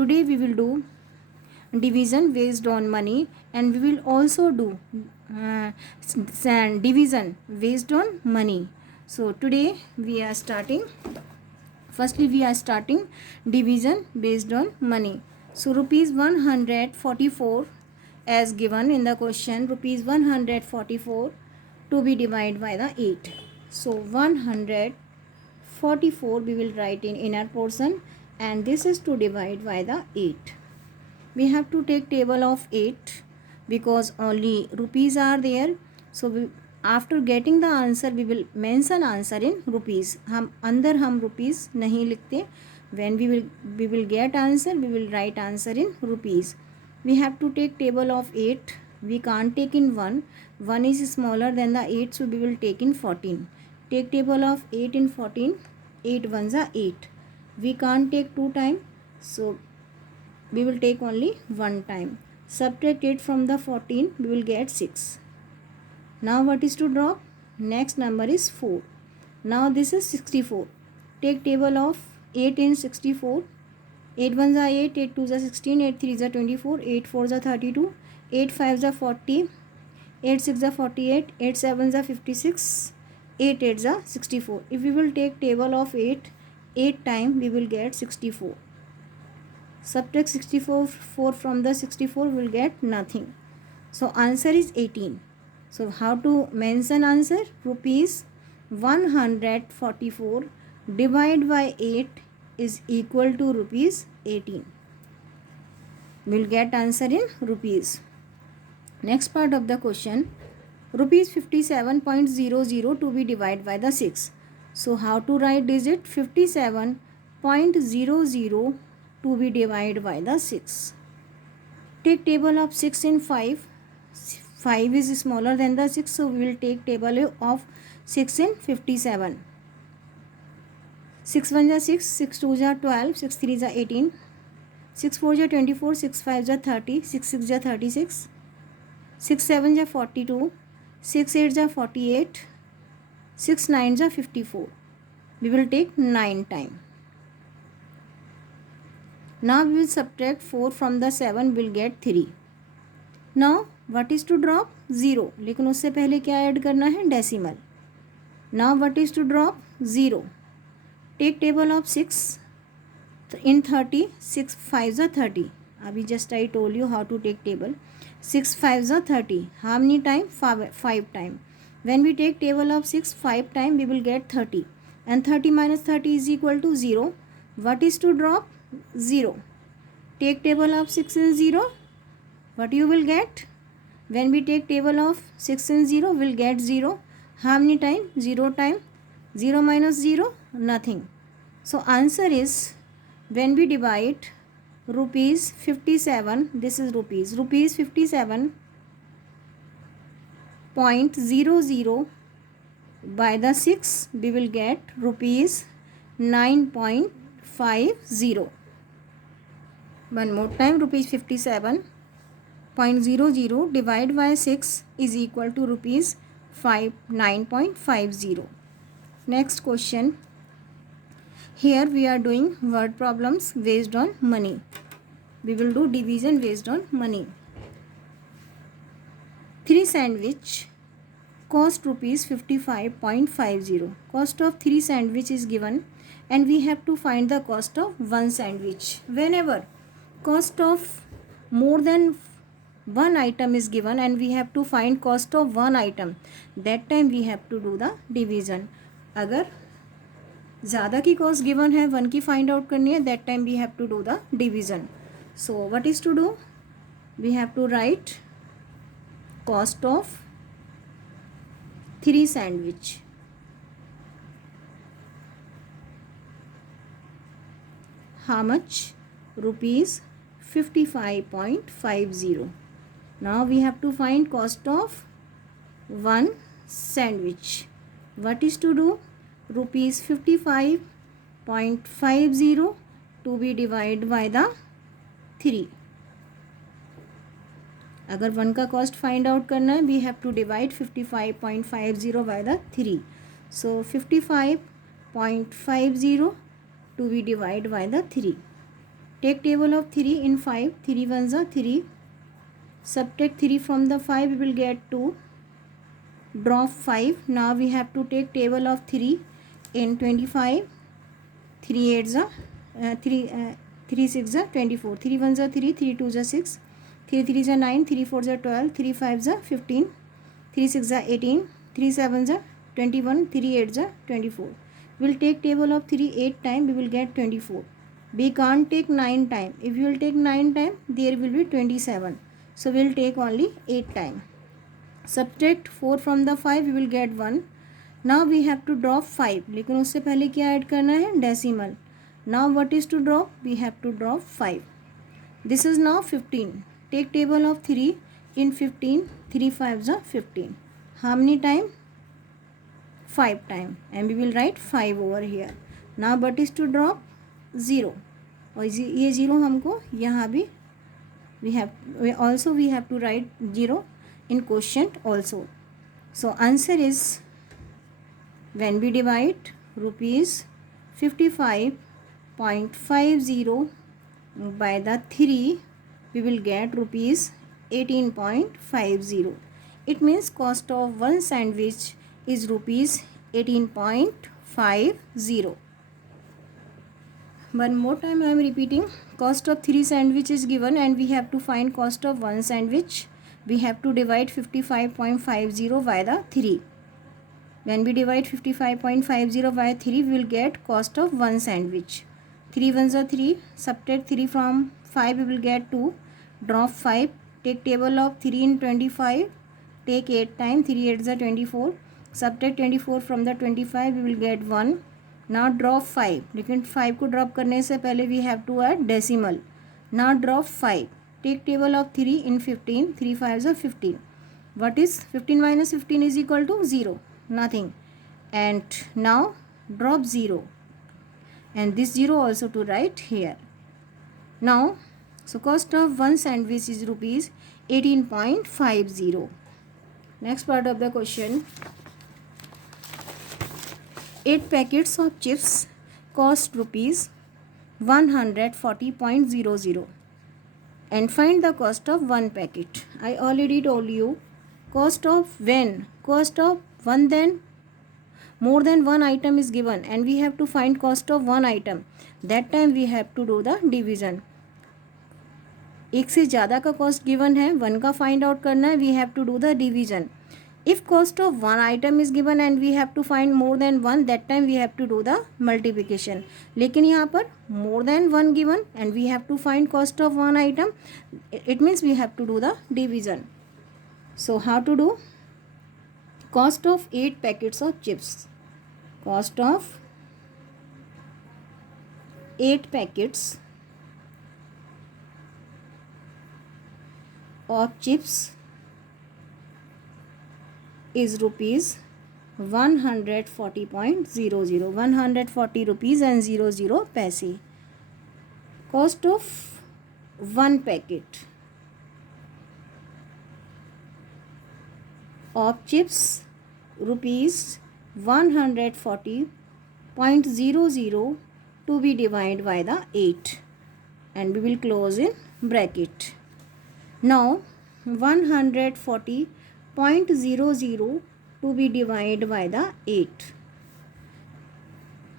today we will do division based on money, and we will also do division based on money. So today we are starting, firstly we are starting division based on money. So rupees 144 as given in the question, rupees 144 to be divided by the 8. So 144 we will write in inner portion, and this is to divide by the 8. We have to take table of 8 because only rupees are there. So after getting the answer we will mention answer in rupees. हम अंदर हम rupees नहीं लिखते. When we will get answer, we will write answer in rupees. We have to take table of 8. We can't take in 1. 1 is smaller than the 8, so we will take in 14. Take table of 8 in 14. 8 ones are 8. We can't take 2 times, so we will take only 1 time. Subtract 8 from the 14, we will get 6. Now what is to drop? Next number is 4. Now this is 64. Take table of 8 in 64. 8 ones are 8, 8 twos are 16, 8 threes are 24, 8 fours are 32, 8 fives are 40, 8 six are 48, 8 sevens are 56, 8 eights are 64. If we will take table of 8, 8 times we will get 64. Subtract 64 from the 64, we will get nothing. So answer is 18. So how to mention answer? Rupees 144 divided by 8 is equal to rupees 18. We will get answer in rupees. Next part of the question, rupees 57.00 to be divided by the 6. So how to write digit? 57.00 to be divided by the 6. Take table of 6 in 5. 5 is smaller than the 6, so we will take table of 6 in 57. 6 1s are 6, 6 2s are 12, 6 3s are 18, 6 4s are 24, 6 5s are 30, 6 6s are 36, 6 7s are 42, 6 8s are 48, 6 9s are 54. We will take 9 times. Now we will subtract 4 from the 7, we will get 3. Now what is to drop? 0. लेकिन उससे पहले क्या add करना है? Decimal. Now what is to drop? 0. Take table of 6 in 30. 6 5s are 30. अभी just I told you how to take table. 6 5s are 30. How many time? 5 time. When we take table of 6 5 time, we will get 30. And 30 minus 30 is equal to 0. What is to drop? 0. Take table of 6 and 0. What you will get? When we take table of 6 and 0, we will get 0. How many time? 0 time. 0 minus 0, nothing. So answer is, when we divide rupees 57, this is rupees 57.00 by the 6, we will get rupees 9.50. One more time, rupees 57.00 divided by 6 is equal to rupees 9.50. Next question. Here we are doing word problems based on money. We will do division based on money. 3 sandwich cost rupees 55.50. Cost of 3 sandwich is given, and we have to find the cost of 1 sandwich. Whenever cost of more than one item is given and we have to find cost of one item, that time we have to do the division. अगर ज़्यादा की cost given है, 1 की find out करनी है, that time we have to do the division. So what is to do? We have to write cost of 3 sandwich. How much? Rupees 55.50. Now we have to find cost of 1 sandwich. What is to do? Rupees 55.50 to be divided by the 3. अगर 1 का cost find out करना है, we have to divide 55.50 by the 3. So 55.50 to be divided by the 3. Take table of 3 in 5. 3 ones are 3. Subtract 3 from the 5, we will get 2. Drop 5. Now we have to take table of 3 in 25. 3 8s are 3 6 are 24. 3 ones are 3. 3 2s are 6. 3 3s are 9. 3 4s are 12. 3 5s are 15. 3 6 are 18. 3 7s are 21. 3 8s are 24. We'll take table of 3 8 times, we will get 24. We can't take 9 times. If you will take 9 times, there will be 27. So we'll take only 8 times. Subtract 4 from the 5, we will get 1. Now we have to drop 5. लेकिन उससे पहले क्या add करना है? Decimal. Now what is to drop? We have to drop 5. This is now 15. Take table of 3 in 15. 3 5s are 15. How many time? 5 time. And we will write 5 over here. Now what is to drop? 0. और ये 0 हमको यहाँ भी we have to write 0 in quotient also. So answer is, when we divide rupees 55.50 by the 3, we will get rupees 18.50. It means cost of one sandwich is rupees 18.50. One more time I am repeating. Cost of 3 sandwich is given and we have to find cost of one sandwich. We have to divide 55.50 by the 3. When we divide 55.50 by 3, we will get cost of one sandwich. 3 ones are 3. Subtract 3 from 5, we will get 2. Drop 5. Take table of 3 in 25. Take 8 times. 3 8s are 24. Subtract 24 from the 25, we will get 1. Now drop 5. लेकिन 5 को drop करने से पहले we have to add decimal. Now drop 5. Take table of 3 in 15. 3 5s are 15. What is 15 minus 15 is equal to 0? Nothing. And now drop 0. And this 0 also to write here. Now, so cost of one sandwich is rupees 18.50. Next part of the question. 8 packets of chips cost rupees 140.00 and find the cost of one packet. I already told you cost of when, cost of one, then more than one item is given and we have to find cost of one item. That time we have to do the division. एक से ज़्यादा का cost given है, one का find out करना है, we have to do the division. If cost of one item is given and we have to find more than one, that time we have to do the multiplication. लेकिन यहाँ पर more than one given and we have to find cost of one item, it means we have to do the division. So how to do? Cost of 8 packets of chips. Cost of 8 packets of chips is rupees 140.00. 140 rupees and 00 paise. Cost of one packet of chips rupees 140.00 to be divided by the 8 and we will close in bracket. Now 140.00 to be divided by the 8.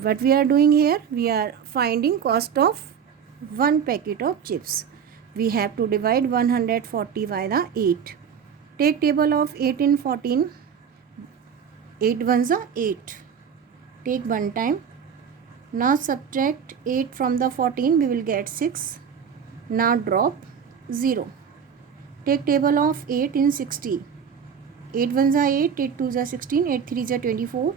What we are doing here? We are finding cost of one packet of chips. We have to divide 140 by the 8. Take table of 8 in 14. 8 ones are 8. Take one time. Now subtract 8 from the 14. We will get 6. Now drop 0. Take table of 8 in 60. 8 ones are 8, 8 twos are 16, 8 threes are 24,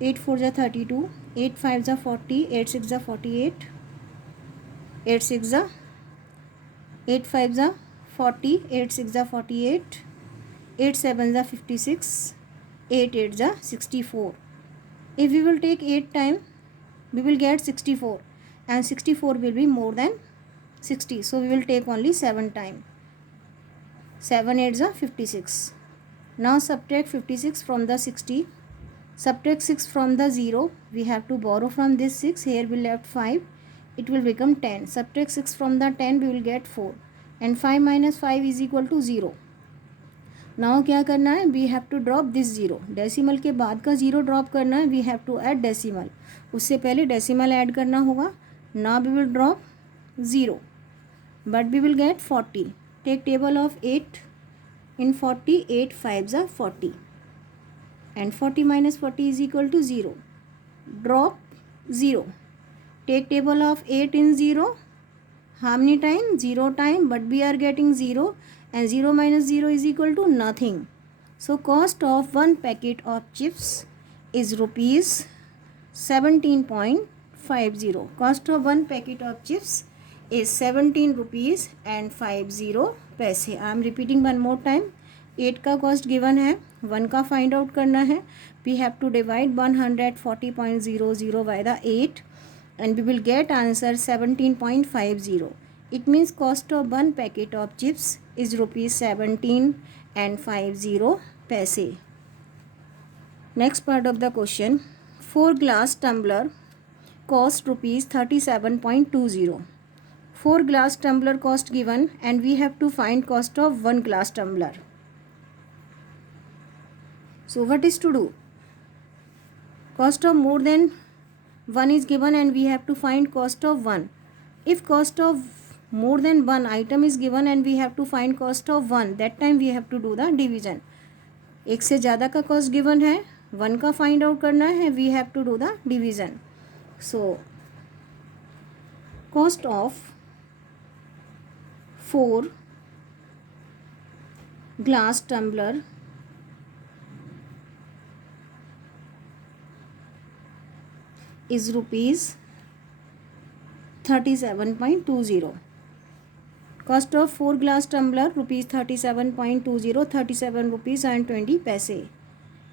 8 fours are 32, 8 fives are 40, 8 sixes are 48, 8 sixes are 8 fives are 40, 8 sixes are 48, 8 sevens are 56, 8 eights are 64. If we will take 8 times, we will get 64 and 64 will be more than 60. So we will take only 7 times. 7 eights are 56. Now subtract 56 from the 60. Subtract 6 from the 0. We have to borrow from this 6. Here we left 5. it will become 10. Subtract 6 from the 10, we will get 4. And 5 minus 5 is equal to 0. Now क्या करना है, we have to drop this zero. Decimal के बाद का zero drop करना है. We have to add decimal. उससे पहले डेसिमल ऐड करना होगा. Now we will drop zero, but we will get 40. Take table of 8 in 40. 8 5s are 40. And 40 minus 40 is equal to 0. Drop 0. Take table of 8 in 0. How many time? 0 time, but we are getting 0. And 0 minus 0 is equal to nothing. So cost of one packet of chips is rupees 17.50. Cost of one packet of chips is 17 rupees and 50 पैसे. I am repeating one more time. 8 का cost given है, 1 का find out करना है. We have to divide 140.00 by the 8 and we will get answer 17.50. It means cost of one packet of chips is rupees 17 and 50 पैसे. Next part of the question. 4 glass tumbler cost rupees 37.20. 4 glass tumbler cost given and we have to find cost of 1 glass tumbler. So what is to do? Cost of more than 1 is given and we have to find cost of 1. If cost of more than 1 item is given and we have to find cost of 1, that time we have to do the division. एक से ज़्यादा का cost given है, 1 का find out करना है, we have to do the division. So cost of 4 glass tumbler is rupees 37.20. Cost of 4 glass tumbler rupees 37.20, 37 rupees and 20 paise.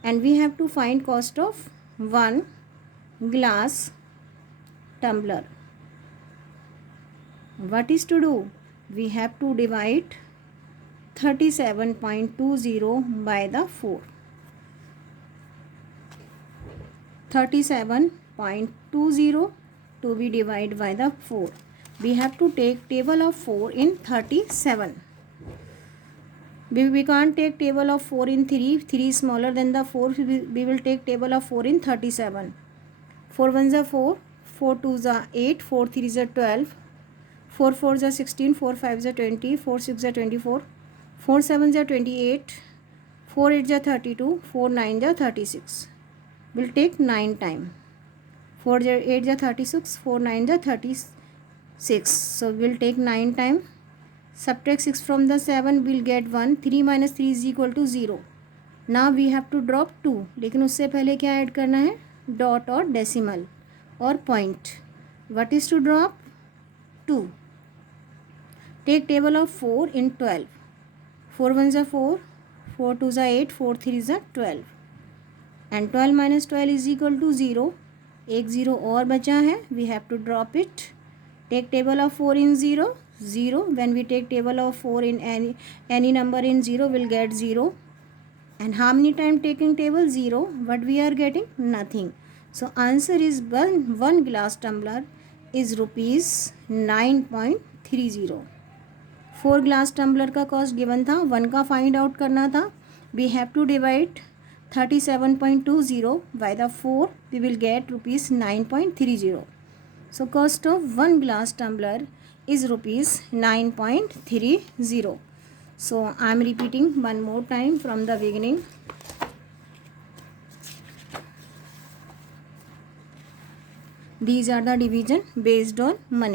And we have to find cost of 1 glass tumbler. What is to do? We have to divide 37.20 by the 4. 37.20 to be divided by the 4. We have to take table of 4 in 37. We can't take table of 4 in 3. 3 is smaller than the 4. We will take table of 4 in 37. 4 1s are 4. 4 2s are 8. 4 3s are 12. 4 4s are 16. 4 5s are 20. 4 6s are 24. 4 7s are 28. 4 8s are 32. 4 9s are 36. We'll take 9 time. 4 8s are 36. 4 9s are 36. So we'll take 9 time. Subtract 6 from the 7, we'll get 1. 3 minus 3 is equal to 0. Now we have to drop 2. लेकिन उससे पहले क्या add करना है? Dot और decimal और point. What is to drop? 2. Take table of 4 in 12. 4 1s are 4. 4 2s are 8. 4 3s are 12. And 12 minus 12 is equal to 0. एक 0 और बचा है. We have to drop it. Take table of 4 in 0. 0. When we take table of 4 in any number in 0, we'll get 0. And how many time taking table? 0. What we are getting? Nothing. So answer is 1 glass tumbler is rupees 9.30. 4 glass tumbler का cost given था, 1 का find out करना था. We have to divide 37.20 by the 4. We will get rupees 9.30. So cost of 1 glass tumbler is rupees 9.30. So I am repeating one more time from the beginning. These are the division based on money.